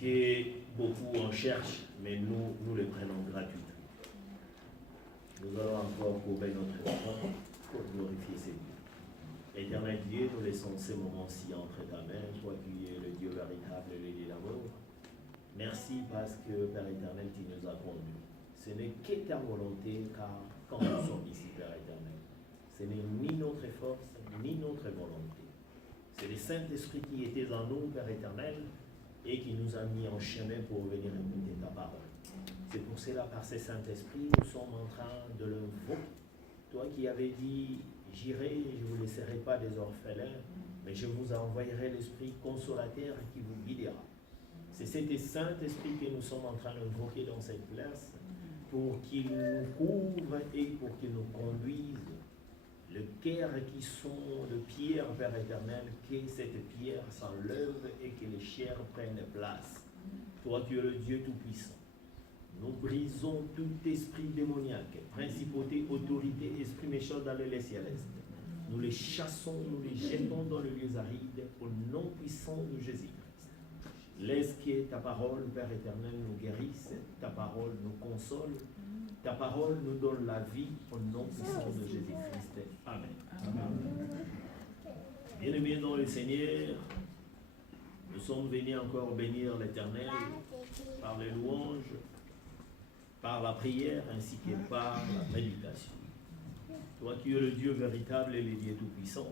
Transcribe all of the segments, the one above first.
que beaucoup en cherchent, mais nous les prenons gratuitement. Nous allons encore courber notre effort pour glorifier ces dieux. Éternel Dieu, nous laissons ces moments-ci entre ta main, toi qui es le Dieu véritable et le Dieu d'amour. Merci parce que, Père éternel, tu nous as conduits. Ce n'est que ta volonté, car quand nous sommes ici, Père éternel, ce n'est ni notre force, ni notre volonté. C'est le Saint-Esprit qui était en nous, Père éternel, et qui nous a mis en chemin pour venir écouter ta parole. C'est pour cela, par ce Saint-Esprit, nous sommes en train de le voir. Toi qui avais dit, j'irai, je ne vous laisserai pas des orphelins, mais je vous envoyerai l'Esprit consolateur qui vous guidera. C'est cet Saint-Esprit que nous sommes en train d'invoquer dans cette place pour qu'il nous couvre et pour qu'il nous conduise. Le cœur qui sont de pierre, Père éternel, que cette pierre s'enlève et que les chairs prennent place. Toi, tu es le Dieu Tout-Puissant. Nous brisons tout esprit démoniaque, principauté, autorité, esprit méchant dans les lieux célestes. Nous les chassons, nous les jetons dans le lieu aride au nom puissant de Jésus-Christ. Laisse que ta parole, Père éternel, nous guérisse, ta parole nous console, ta parole nous donne la vie au nom puissant de Jésus-Christ. Amen. Bien-aimés dans le Seigneur, nous sommes venus encore bénir l'Éternel par les louanges, par la prière ainsi que par la méditation. Toi qui es le Dieu véritable et le Dieu tout-puissant,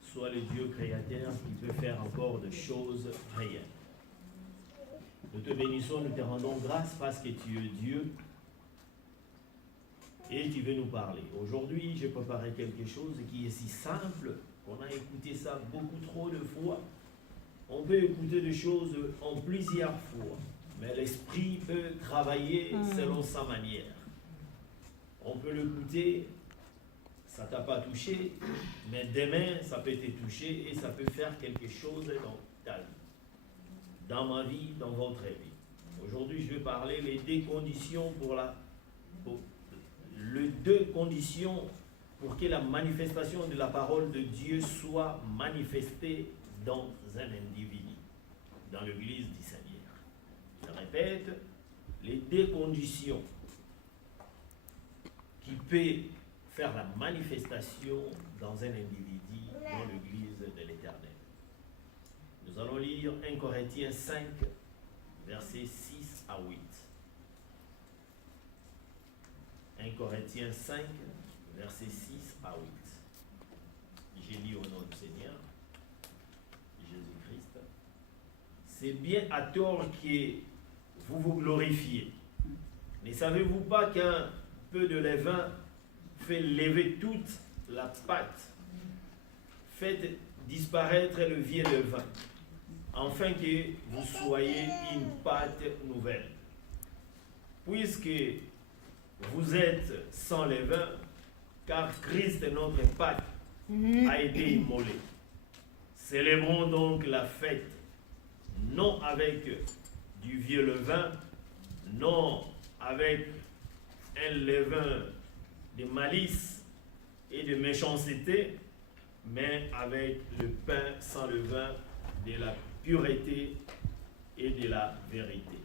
sois le Dieu créateur qui peut faire encore des choses réelles. Nous te bénissons, nous te rendons grâce parce que tu es Dieu et tu veux nous parler. Aujourd'hui, j'ai préparé quelque chose qui est si simple qu'on a écouté ça beaucoup trop de fois. On peut écouter des choses en plusieurs fois, mais l'esprit peut travailler selon sa manière. On peut l'écouter, ça ne t'a pas touché, mais demain, ça peut te toucher et ça peut faire quelque chose dans ta vie, dans ma vie, dans votre vie. Aujourd'hui, je vais parler les deux conditions deux conditions pour que la manifestation de la parole de Dieu soit manifestée dans un individu, dans l'église du Seigneur. Je répète, les deux conditions qui peuvent faire la manifestation dans un individu, dans l'église de l'Éternel. Nous allons lire 1 Corinthiens 5, versets 6 à 8. 1 Corinthiens 5, versets 6 à 8. J'ai lu au nom du Seigneur, Jésus-Christ. C'est bien à tort que vous vous glorifiez. Ne savez-vous pas qu'un peu de levain fait lever toute la pâte? Faites disparaître le vieux levain, afin que vous soyez une pâte nouvelle. Puisque vous êtes sans levain, car Christ, notre pâte, a été immolé. Célébrons donc la fête, non avec du vieux levain, non avec un levain de malice et de méchanceté, mais avec le pain sans levain de la pureté et de la vérité.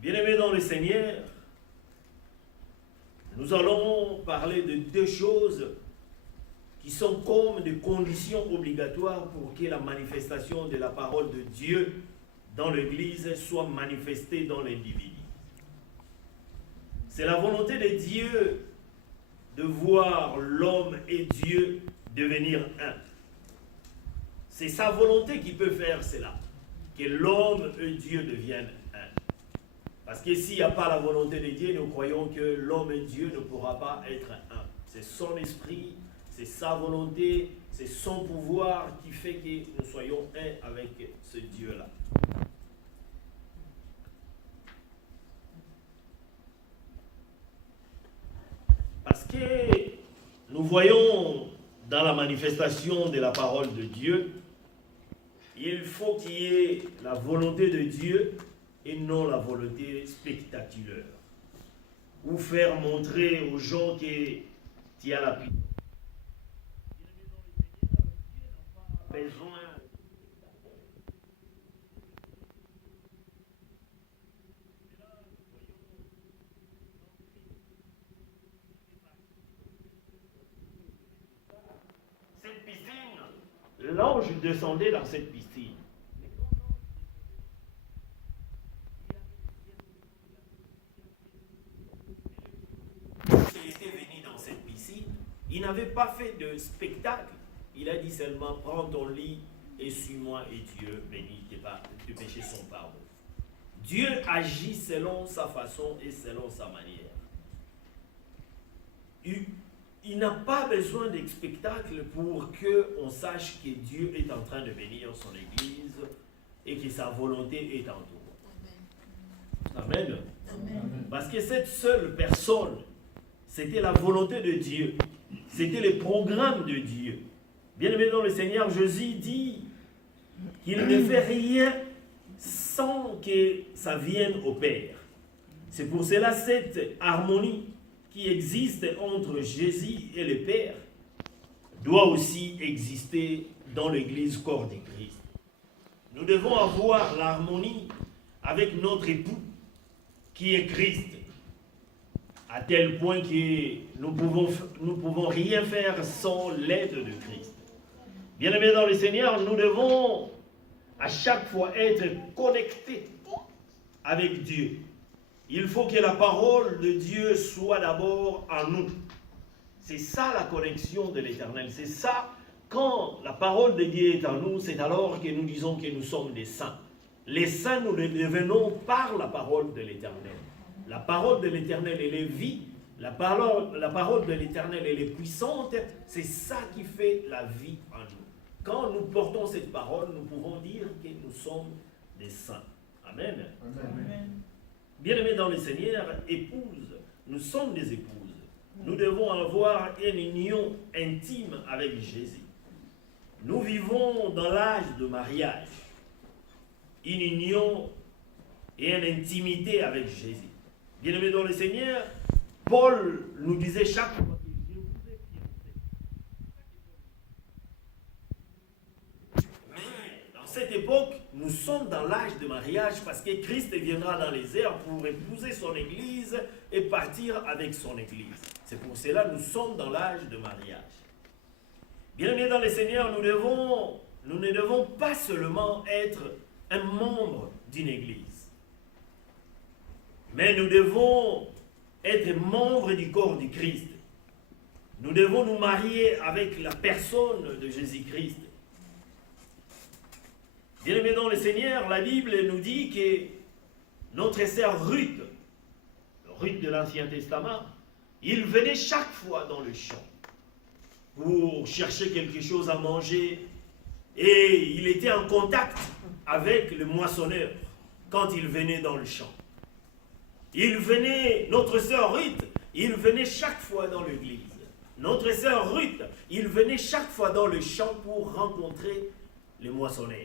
Bien-aimés dans le Seigneur, nous allons parler de deux choses qui sont comme des conditions obligatoires pour que la manifestation de la parole de Dieu dans l'Église soit manifestée dans l'individu. C'est la volonté de Dieu de voir l'homme et Dieu devenir un. C'est sa volonté qui peut faire cela, que l'homme et Dieu deviennent un. Parce que s'il n'y a pas la volonté de Dieu, nous croyons que l'homme et Dieu ne pourra pas être un. C'est son esprit, c'est sa volonté, c'est son pouvoir qui fait que nous soyons un avec ce Dieu-là. Parce que nous voyons dans la manifestation de la parole de Dieu, il faut qu'il y ait la volonté de Dieu et non la volonté spectaculaire. Ou faire montrer aux gens que tu as la puissance. Dieu n'a pas besoin l'ange descendait dans cette piscine, il était venu dans cette piscine, il n'avait pas fait de spectacle. Il a dit seulement, prends ton lit et suis-moi et Dieu bénit tes péchés sont pardonnés. Dieu agit selon sa façon et selon sa manière. Il n'a pas besoin de spectacle pour qu'on sache que Dieu est en train de bénir son Église et que sa volonté est en tout. Amen. Amen. Parce que cette seule personne, c'était la volonté de Dieu. C'était le programme de Dieu. Bien-aimé dans le Seigneur, Jésus dit qu'il ne fait rien sans que ça vienne au Père. C'est pour cela cette harmonie qui existe entre Jésus et le Père doit aussi exister dans l'Église corps de Christ. Nous devons avoir l'harmonie avec notre époux qui est Christ, à tel point que nous pouvons rien faire sans l'aide de Christ. Bien-aimés dans le Seigneur, nous devons à chaque fois être connectés avec Dieu. Il faut que la parole de Dieu soit d'abord en nous. C'est ça la connexion de l'Éternel. C'est ça, quand la parole de Dieu est en nous, c'est alors que nous disons que nous sommes des saints. Les saints, nous les devenons par la parole de l'Éternel. La parole de l'Éternel, elle est vie. La parole de l'Éternel, elle est puissante. C'est ça qui fait la vie en nous. Quand nous portons cette parole, nous pouvons dire que nous sommes des saints. Amen. Amen. Bien-aimés dans le Seigneur, épouses, nous sommes des épouses. Nous devons avoir une union intime avec Jésus. Nous vivons dans l'âge de mariage. Une union et une intimité avec Jésus. Bien-aimés dans le Seigneur, Paul nous disait chaque fois que je vous ai fiancé. Mais dans cette époque, nous sommes dans l'âge de mariage parce que Christ viendra dans les airs pour épouser son Église et partir avec son Église. C'est pour cela que nous sommes dans l'âge de mariage. Bien-aimés dans le Seigneur, nous ne devons pas seulement être un membre d'une Église, mais nous devons être membres du corps du Christ. Nous devons nous marier avec la personne de Jésus-Christ. Bien-aimés dans le Seigneur, la Bible nous dit que notre sœur Ruth de l'Ancien Testament, il venait chaque fois dans le champ pour chercher quelque chose à manger et il était en contact avec le moissonneur quand il venait dans le champ. Notre sœur Ruth, il venait chaque fois dans l'église. Notre sœur Ruth, il venait chaque fois dans le champ pour rencontrer les moissonneurs.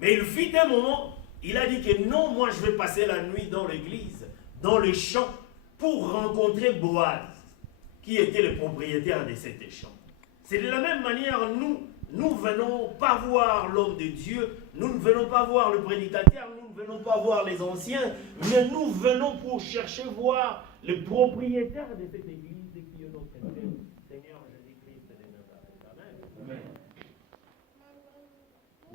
Mais il fit un moment, il a dit que non, moi je vais passer la nuit dans l'église, dans le champ, pour rencontrer Boaz, qui était le propriétaire de cet champ. C'est de la même manière, nous ne venons pas voir l'homme de Dieu, nous ne venons pas voir le prédicateur, nous ne venons pas voir les anciens, mais nous venons pour chercher voir le propriétaire de cette église qui est notre Seigneur Jésus-Christ de Nazareth. Amen.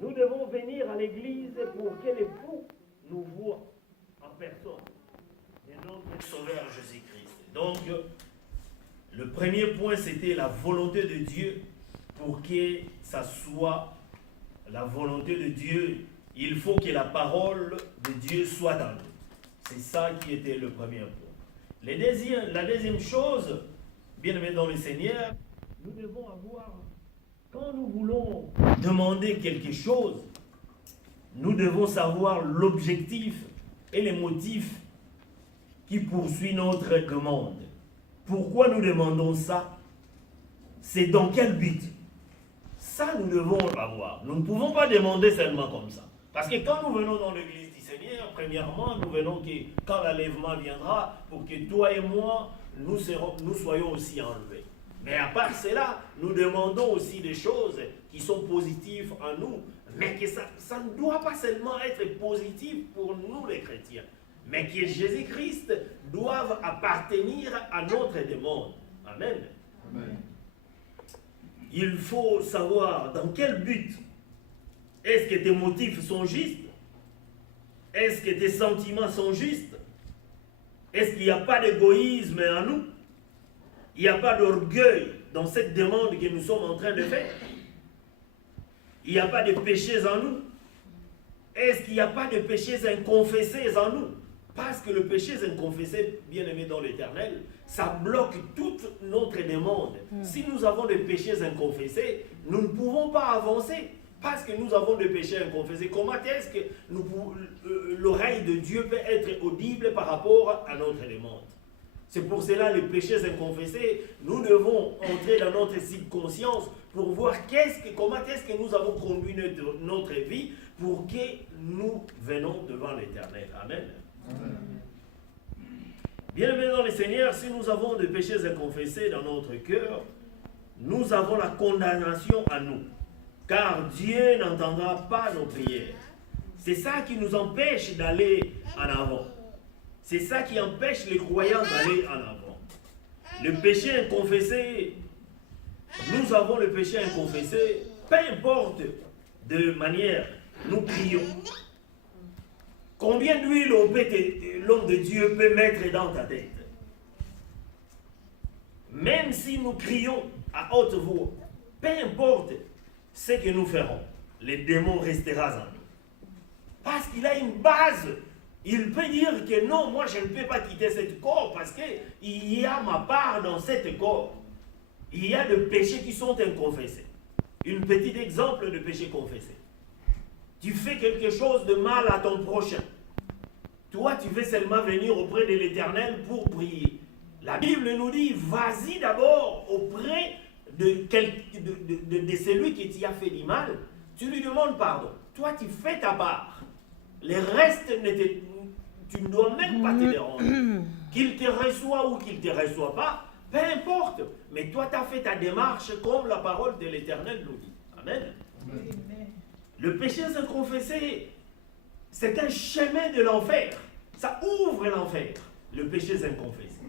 Nous devons venir à l'église pour que l'époux nous voit en personne de notre Sauveur Jésus-Christ. Donc, le premier point, c'était la volonté de Dieu. Pour que ça soit la volonté de Dieu, il faut que la parole de Dieu soit dans nous. C'est ça qui était le premier point. La deuxième chose, bien-aimés dans le Seigneur, nous devons avoir, quand nous voulons demander quelque chose, nous devons savoir l'objectif et les motifs qui poursuivent notre demande. Pourquoi nous demandons ça? C'est dans quel but? Ça, nous devons l'avoir. Nous ne pouvons pas demander seulement comme ça. Parce que quand nous venons dans l'église du Seigneur, premièrement, nous venons que quand l'enlèvement viendra, pour que toi et moi, nous soyons aussi enlevés. Mais à part cela, nous demandons aussi des choses qui sont positives en nous, mais que ça ne doit pas seulement être positif pour nous les chrétiens, mais que Jésus-Christ doive appartenir à notre demande. Amen. Amen. il faut savoir dans quel but. Est-ce que tes motifs sont justes? Est-ce que tes sentiments sont justes? Est-ce qu'il n'y a pas d'égoïsme en nous? Il n'y a pas d'orgueil dans cette demande que nous sommes en train de faire? Il n'y a pas de péchés en nous? Est-ce qu'il n'y a pas de péchés inconfessés en nous? Parce que le péché inconfessé, bien aimé dans l'Éternel, ça bloque toute notre demande. Si nous avons des péchés inconfessés, nous ne pouvons pas avancer. Parce que nous avons des péchés inconfessés. Comment est-ce que l'oreille de Dieu peut être audible par rapport à notre demande? C'est pour cela les péchés inconfessés, nous devons entrer dans notre subconscience pour voir comment est-ce que nous avons conduit notre vie pour que nous venons devant l'Éternel. Amen. Bien-aimés dans le Seigneur, si nous avons des péchés inconfessés dans notre cœur, nous avons la condamnation à nous. Car Dieu n'entendra pas nos prières. C'est ça qui nous empêche d'aller en avant. C'est ça qui empêche les croyants d'aller en avant. Le péché inconfessé, nous avons le péché inconfessé, peu importe de manière, nous prions. Combien d'huile l'homme de Dieu peut mettre dans ta tête? Même si nous crions à haute voix, peu importe ce que nous ferons, le démon restera en nous. Parce qu'il a une base. Il peut dire que non, moi je ne peux pas quitter ce corps parce qu'il y a ma part dans ce corps. Il y a des péchés qui sont inconfessés. Un petit exemple de péché confessé. Tu fais quelque chose de mal à ton prochain. Toi, tu veux seulement venir auprès de l'Éternel pour prier. La Bible nous dit, vas-y d'abord auprès de celui qui t'y a fait du mal. Tu lui demandes pardon. Toi, tu fais ta part. Le reste, tu ne dois même pas te déranger. Qu'il te reçoit ou qu'il ne te reçoit pas, peu importe. Mais toi, tu as fait ta démarche comme la parole de l'Éternel nous dit. Amen. Amen. Le péché inconfessé, c'est un chemin de l'enfer. Ça ouvre l'enfer, le péché inconfessé.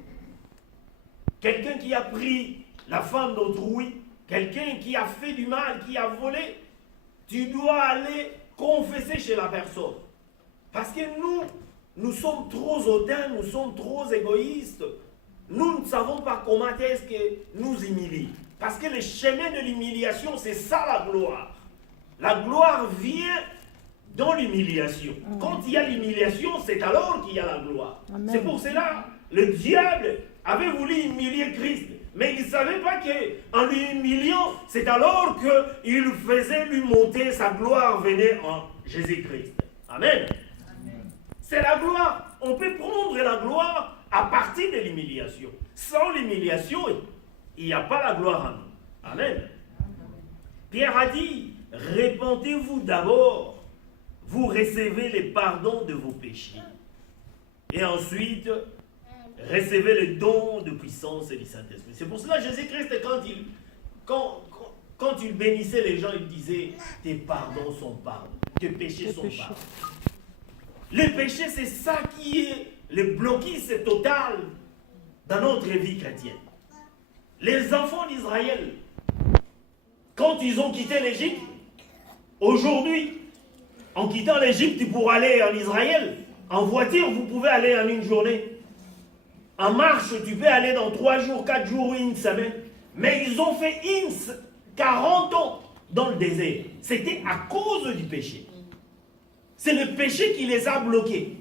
Quelqu'un qui a pris la femme d'autrui, quelqu'un qui a fait du mal, qui a volé, tu dois aller confesser chez la personne. Parce que nous sommes trop hautains, nous sommes trop égoïstes. Nous ne savons pas comment est-ce que nous humilier. Parce que le chemin de l'humiliation, c'est ça la gloire. La gloire vient dans l'humiliation. Quand il y a l'humiliation, c'est alors qu'il y a la gloire. C'est pour cela, le diable avait voulu humilier Christ. Mais il ne savait pas qu'en lui humiliant, c'est alors qu'il faisait lui monter sa gloire venait en Jésus-Christ. Amen. C'est la gloire. On peut prendre la gloire à partir de l'humiliation. Sans l'humiliation, il n'y a pas la gloire en nous. Amen. Pierre a dit, répentez-vous d'abord, vous recevez le pardon de vos péchés. Et ensuite, recevez le don de puissance et du Saint-Esprit. C'est pour cela que Jésus-Christ, quand il bénissait les gens, il disait, tes pardons sont pardons, tes péchés sont pardons. Le péché, c'est ça qui est le blocus total dans notre vie chrétienne. Les enfants d'Israël, quand ils ont quitté l'Égypte, aujourd'hui, en quittant l'Égypte pour aller en Israël, en voiture, vous pouvez aller en une journée. En marche, tu peux aller dans 3 jours, 4 jours ou une semaine. Mais ils ont fait 40 ans dans le désert. C'était à cause du péché. C'est le péché qui les a bloqués.